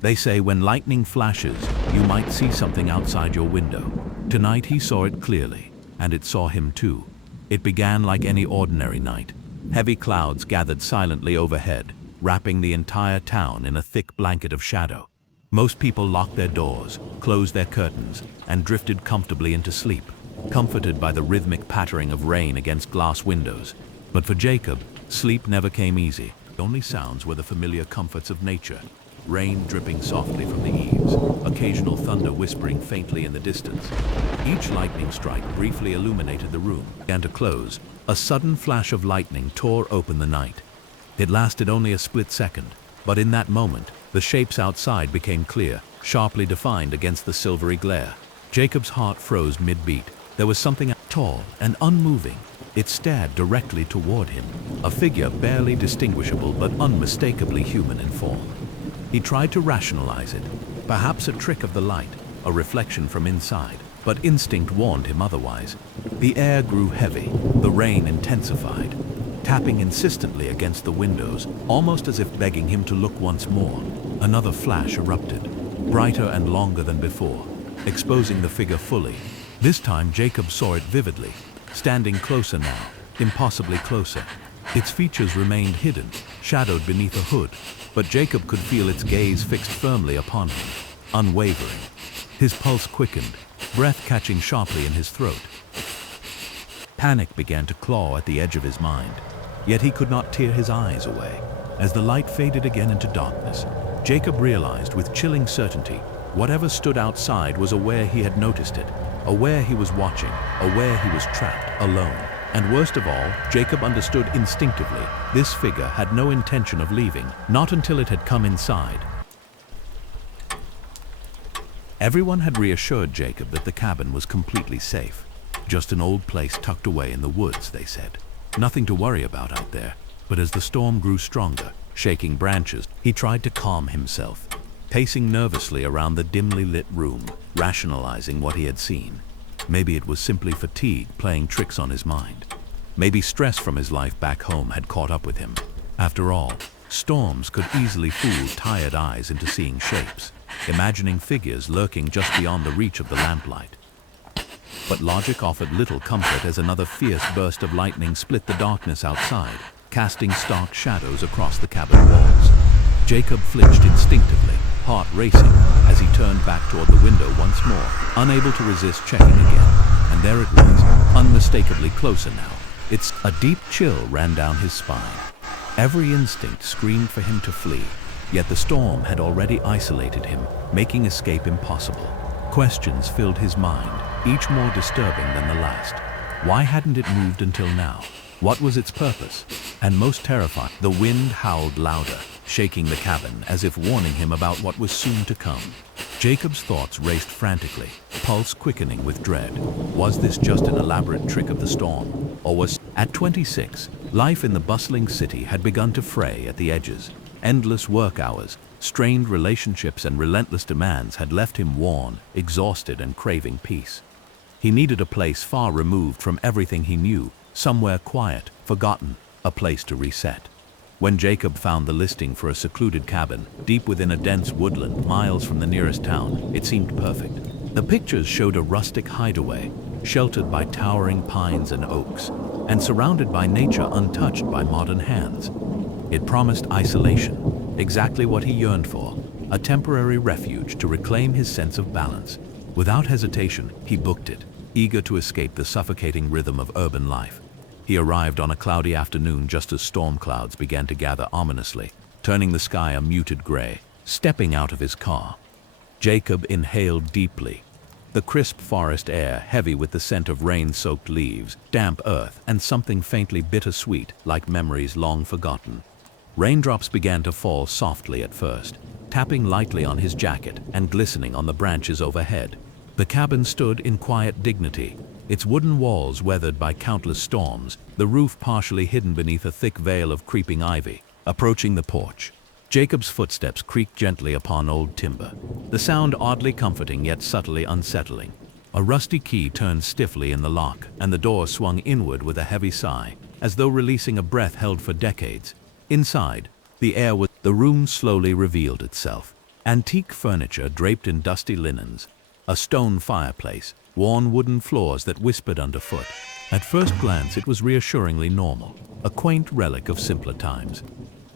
They say when lightning flashes, you might see something outside your window. Tonight he saw it clearly, and it saw him too. It began like any ordinary night. Heavy clouds gathered silently overhead, wrapping the entire town in a thick blanket of shadow. Most people locked their doors, closed their curtains, and drifted comfortably into sleep, comforted by the rhythmic pattering of rain against glass windows. But for Jacob, sleep never came easy. The only sounds were the familiar comforts of nature. Rain dripping softly from the eaves, occasional thunder whispering faintly in the distance. Each lightning strike briefly illuminated the room, began to close. A sudden flash of lightning tore open the night. It lasted only a split second, but in that moment, the shapes outside became clear, sharply defined against the silvery glare. Jacob's heart froze mid-beat. There was something tall and unmoving. It stared directly toward him, a figure barely distinguishable but unmistakably human in form. He tried to rationalize it, perhaps a trick of the light, a reflection from inside, but instinct warned him otherwise. The air grew heavy, the rain intensified, tapping insistently against the windows, almost as if begging him to look once more. Another flash erupted, brighter and longer than before, exposing the figure fully. This time Jacob saw it vividly, standing closer now, impossibly closer. Its features remained hidden, shadowed beneath a hood, but Jacob could feel its gaze fixed firmly upon him, unwavering. His pulse quickened, breath catching sharply in his throat. Panic began to claw at the edge of his mind, yet he could not tear his eyes away. As the light faded again into darkness, Jacob realized with chilling certainty, whatever stood outside was aware he had noticed it, aware he was watching, aware he was trapped, alone. And worst of all, Jacob understood instinctively, this figure had no intention of leaving, not until it had come inside. Everyone had reassured Jacob that the cabin was completely safe. Just an old place tucked away in the woods, they said. Nothing to worry about out there. But as the storm grew stronger, shaking branches, he tried to calm himself, pacing nervously around the dimly lit room, rationalizing what he had seen. Maybe it was simply fatigue playing tricks on his mind. Maybe stress from his life back home had caught up with him. After all, storms could easily fool tired eyes into seeing shapes, imagining figures lurking just beyond the reach of the lamplight. But logic offered little comfort as another fierce burst of lightning split the darkness outside, casting stark shadows across the cabin walls. Jacob flinched instinctively, heart racing, as he turned back toward the window once more, unable to resist checking again. And there it was, unmistakably closer now. A deep chill ran down his spine. Every instinct screamed for him to flee, yet the storm had already isolated him, making escape impossible. Questions filled his mind, each more disturbing than the last. Why hadn't it moved until now? What was its purpose? And most terrifying, the wind howled louder, shaking the cabin as if warning him about what was soon to come. Jacob's thoughts raced frantically, pulse quickening with dread. Was this just an elaborate trick of the storm? Or was... At 26, life in the bustling city had begun to fray at the edges. Endless work hours, strained relationships and relentless demands had left him worn, exhausted and craving peace. He needed a place far removed from everything he knew, somewhere quiet, forgotten, a place to reset. When Jacob found the listing for a secluded cabin, deep within a dense woodland miles from the nearest town, it seemed perfect. The pictures showed a rustic hideaway, sheltered by towering pines and oaks, and surrounded by nature untouched by modern hands. It promised isolation, exactly what he yearned for, a temporary refuge to reclaim his sense of balance. Without hesitation, he booked it, eager to escape the suffocating rhythm of urban life. He arrived on a cloudy afternoon just as storm clouds began to gather ominously, turning the sky a muted gray. Stepping out of his car, Jacob inhaled deeply. The crisp forest air, heavy with the scent of rain-soaked leaves, damp earth, and something faintly bittersweet, like memories long forgotten. Raindrops began to fall softly at first, tapping lightly on his jacket and glistening on the branches overhead. The cabin stood in quiet dignity, its wooden walls weathered by countless storms, the roof partially hidden beneath a thick veil of creeping ivy. Approaching the porch, Jacob's footsteps creaked gently upon old timber, the sound oddly comforting yet subtly unsettling. A rusty key turned stiffly in the lock, and the door swung inward with a heavy sigh, as though releasing a breath held for decades. Inside, the room slowly revealed itself. Antique furniture draped in dusty linens, a stone fireplace, worn wooden floors that whispered underfoot. At first glance, it was reassuringly normal, a quaint relic of simpler times.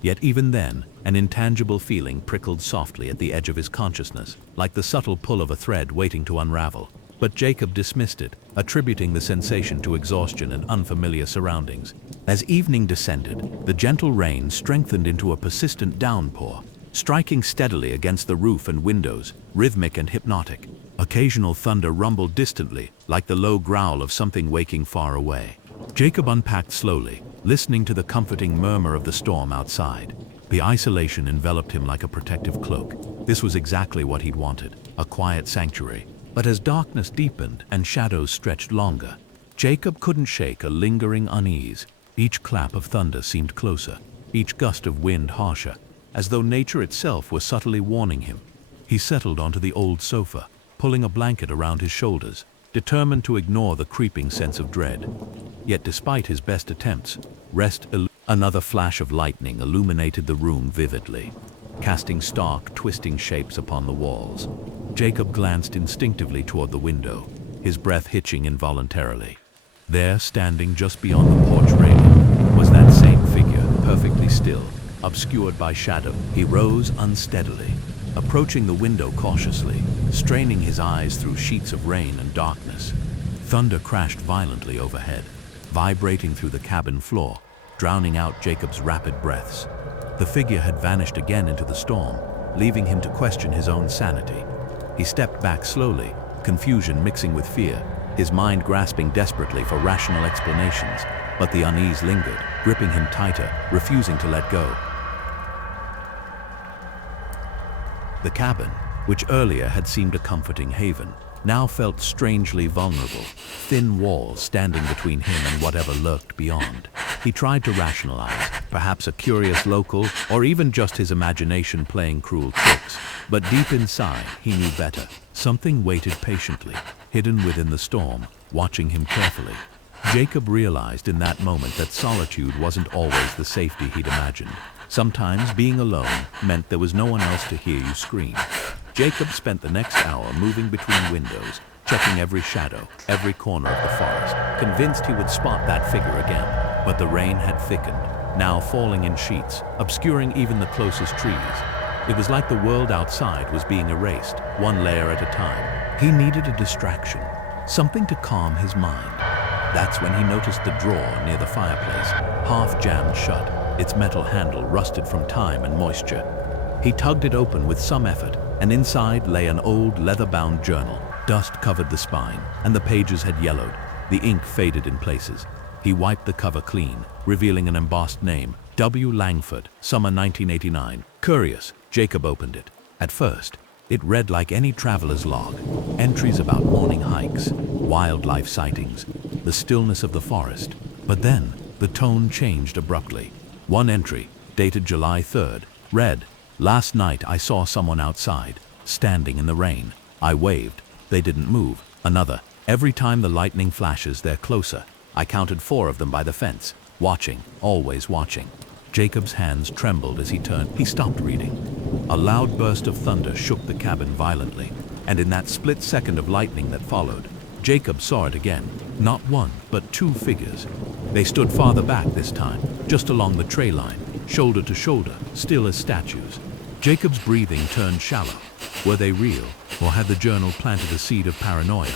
Yet even then, an intangible feeling prickled softly at the edge of his consciousness, like the subtle pull of a thread waiting to unravel. But Jacob dismissed it, attributing the sensation to exhaustion and unfamiliar surroundings. As evening descended, the gentle rain strengthened into a persistent downpour, striking steadily against the roof and windows, rhythmic and hypnotic. Occasional thunder rumbled distantly, like the low growl of something waking far away. Jacob unpacked slowly, listening to the comforting murmur of the storm outside. The isolation enveloped him like a protective cloak. This was exactly what he'd wanted, a quiet sanctuary. But as darkness deepened and shadows stretched longer, Jacob couldn't shake a lingering unease. Each clap of thunder seemed closer, each gust of wind harsher, as though nature itself were subtly warning him. He settled onto the old sofa, pulling a blanket around his shoulders, determined to ignore the creeping sense of dread. Yet despite his best attempts, another flash of lightning illuminated the room vividly, casting stark, twisting shapes upon the walls. Jacob glanced instinctively toward the window, his breath hitching involuntarily. There, standing just beyond the porch railing, was that same figure, perfectly still, obscured by shadow. He rose unsteadily, approaching the window cautiously, straining his eyes through sheets of rain and darkness. Thunder crashed violently overhead, vibrating through the cabin floor, drowning out Jacob's rapid breaths. The figure had vanished again into the storm, leaving him to question his own sanity. He stepped back slowly, confusion mixing with fear, his mind grasping desperately for rational explanations, but the unease lingered, gripping him tighter, refusing to let go. The cabin, which earlier had seemed a comforting haven, now felt strangely vulnerable, thin walls standing between him and whatever lurked beyond. He tried to rationalize, perhaps a curious local, or even just his imagination playing cruel tricks, but deep inside, he knew better. Something waited patiently, hidden within the storm, watching him carefully. Jacob realized in that moment that solitude wasn't always the safety he'd imagined. Sometimes being alone meant there was no one else to hear you scream. Jacob spent the next hour moving between windows, checking every shadow, every corner of the forest, convinced he would spot that figure again. But the rain had thickened, now falling in sheets, obscuring even the closest trees. It was like the world outside was being erased, one layer at a time. He needed a distraction, something to calm his mind. That's when he noticed the drawer near the fireplace, half jammed shut, its metal handle rusted from time and moisture. He tugged it open with some effort, and inside lay an old leather-bound journal. Dust covered the spine, and the pages had yellowed. The ink faded in places. He wiped the cover clean, revealing an embossed name, W. Langford, summer 1989. Curious, Jacob opened it. At first, it read like any traveler's log. Entries about morning hikes, wildlife sightings, the stillness of the forest. But then, the tone changed abruptly. One entry, dated July 3rd, read, "Last night I saw someone outside, standing in the rain. I waved. They didn't move." Another, "Every time the lightning flashes, they're closer. I counted 4 of them by the fence. Watching, always watching." Jacob's hands trembled as he turned. He stopped reading. A loud burst of thunder shook the cabin violently, and in that split second of lightning that followed, Jacob saw it again. Not one, but 2 figures. They stood farther back this time, just along the tray line, shoulder to shoulder, still as statues. Jacob's breathing turned shallow. Were they real, or had the journal planted a seed of paranoia?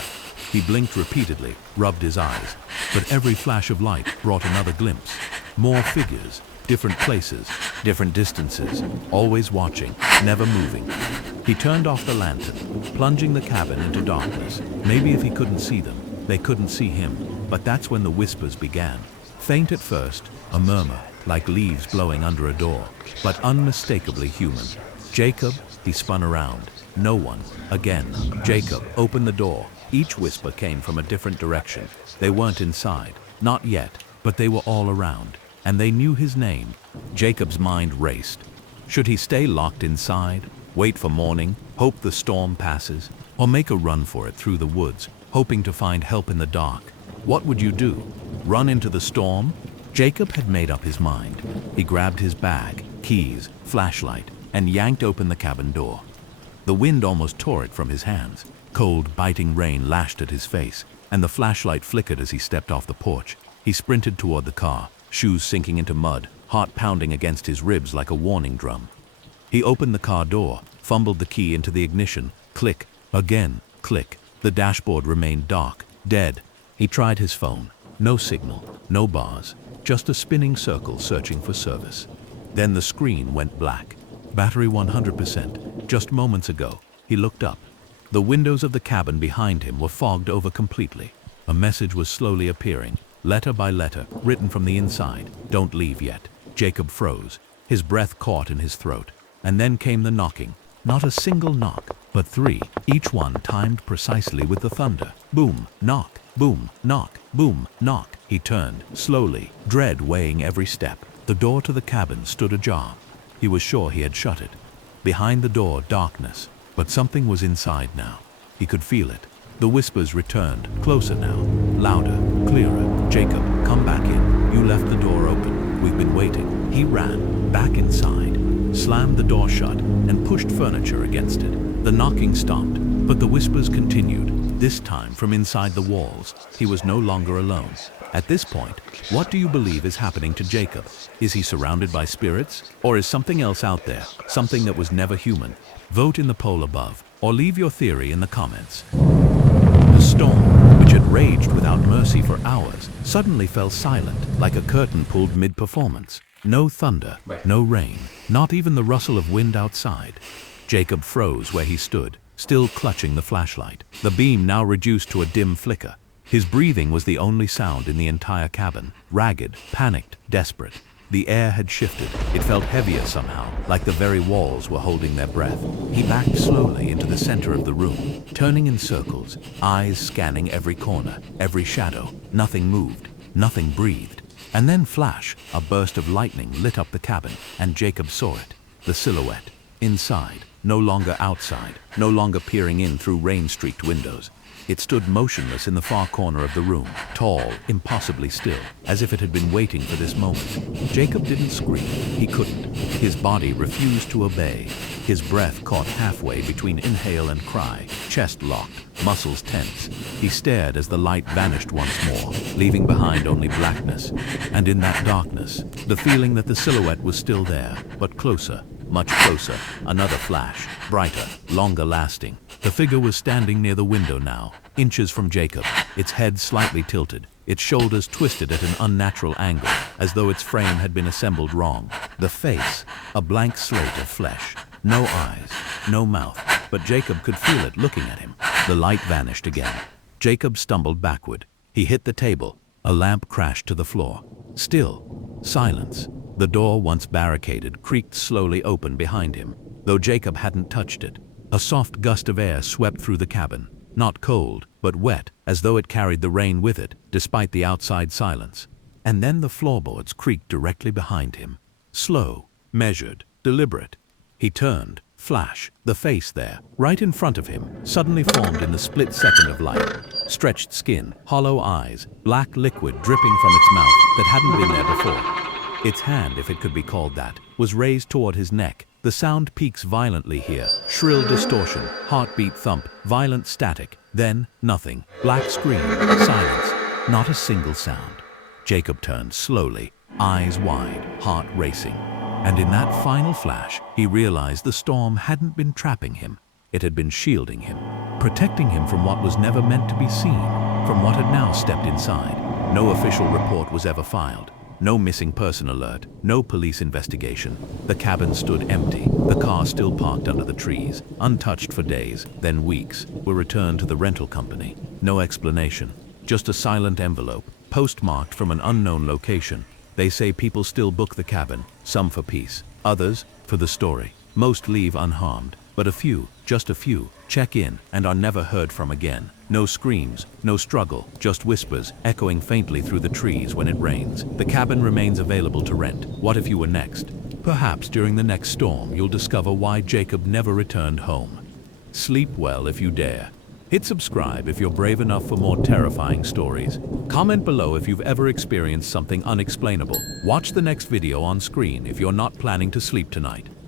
He blinked repeatedly, rubbed his eyes, but every flash of light brought another glimpse. More figures, different places, different distances, always watching, never moving. He turned off the lantern, plunging the cabin into darkness. Maybe if he couldn't see them, they couldn't see him. But that's when the whispers began. Faint at first, a murmur, like leaves blowing under a door, but unmistakably human. "Jacob," he spun around. No one. Again. "Jacob, open the door." Each whisper came from a different direction. They weren't inside, not yet, but they were all around, and they knew his name. Jacob's mind raced. Should he stay locked inside, wait for morning, hope the storm passes, or make a run for it through the woods, hoping to find help in the dark? What would you do? Run into the storm? Jacob had made up his mind. He grabbed his bag, keys, flashlight, and yanked open the cabin door. The wind almost tore it from his hands. Cold, biting rain lashed at his face, and the flashlight flickered as he stepped off the porch. He sprinted toward the car, shoes sinking into mud, heart pounding against his ribs like a warning drum. He opened the car door, fumbled the key into the ignition. Click, again, click. The dashboard remained dark, dead. He tried his phone. No signal, no bars, just a spinning circle searching for service. Then the screen went black. Battery 100%. Just moments ago, he looked up. The windows of the cabin behind him were fogged over completely. A message was slowly appearing, letter by letter, written from the inside. Don't leave yet. Jacob froze. His breath caught in his throat. And then came the knocking. Not a single knock, but 3, each one timed precisely with the thunder. Boom, knock, boom, knock, boom, knock. He turned, slowly, dread weighing every step. The door to the cabin stood ajar. He was sure he had shut it. Behind the door, darkness, but something was inside now. He could feel it. The whispers returned, closer now, louder, clearer. Jacob, come back in. You left the door open. We've been waiting. He ran, back inside, slammed the door shut, and pushed furniture against it. The knocking stopped, but the whispers continued, this time from inside the walls. He was no longer alone. At this point, what do you believe is happening to Jacob? Is he surrounded by spirits? Or is something else out there, something that was never human? Vote in the poll above, or leave your theory in the comments. The storm, which had raged without mercy for hours, suddenly fell silent, like a curtain pulled mid-performance. No thunder, no rain, not even the rustle of wind outside. Jacob froze where he stood, still clutching the flashlight. The beam now reduced to a dim flicker. His breathing was the only sound in the entire cabin, ragged, panicked, desperate. The air had shifted. It felt heavier somehow, like the very walls were holding their breath. He backed slowly into the center of the room, turning in circles, eyes scanning every corner, every shadow. Nothing moved, nothing breathed. And then flash, a burst of lightning lit up the cabin, and Jacob saw it. The silhouette, inside, no longer outside, no longer peering in through rain-streaked windows. It stood motionless in the far corner of the room, tall, impossibly still, as if it had been waiting for this moment. Jacob didn't scream. He couldn't. His body refused to obey. His breath caught halfway between inhale and cry, chest locked, muscles tense. He stared as the light vanished once more, leaving behind only blackness. And in that darkness, the feeling that the silhouette was still there, but closer, much closer. Another flash, brighter, longer lasting. The figure was standing near the window now, inches from Jacob, its head slightly tilted, its shoulders twisted at an unnatural angle, as though its frame had been assembled wrong. The face, a blank slate of flesh. No eyes, no mouth, but Jacob could feel it looking at him. The light vanished again. Jacob stumbled backward. He hit the table. A lamp crashed to the floor. Still, silence. The door, once barricaded, creaked slowly open behind him, though Jacob hadn't touched it. A soft gust of air swept through the cabin, not cold, but wet, as though it carried the rain with it, despite the outside silence. And then the floorboards creaked directly behind him. Slow, measured, deliberate. He turned. Flash. The face there, right in front of him, suddenly formed in the split second of light. Stretched skin, hollow eyes, black liquid dripping from its mouth that hadn't been there before. Its hand, if it could be called that, was raised toward his neck. The sound peaks violently here. Shrill distortion, heartbeat thump, violent static. Then, nothing. Black screen, silence. Not a single sound. Jacob turned slowly, eyes wide, heart racing. And in that final flash, he realized the storm hadn't been trapping him. It had been shielding him, protecting him from what was never meant to be seen, from what had now stepped inside. No official report was ever filed. No missing person alert, no police investigation. The cabin stood empty, the car still parked under the trees, untouched for days, then weeks, were returned to the rental company. No explanation, just a silent envelope, postmarked from an unknown location. They say people still book the cabin, some for peace, others for the story. Most leave unharmed, but a few, just a few, check in and are never heard from again. No screams, no struggle, just whispers echoing faintly through the trees when it rains. The cabin remains available to rent. What if you were next? Perhaps during the next storm you'll discover why Jacob never returned home. Sleep well if you dare. Hit subscribe if you're brave enough for more terrifying stories. Comment below if you've ever experienced something unexplainable. Watch the next video on screen if you're not planning to sleep tonight.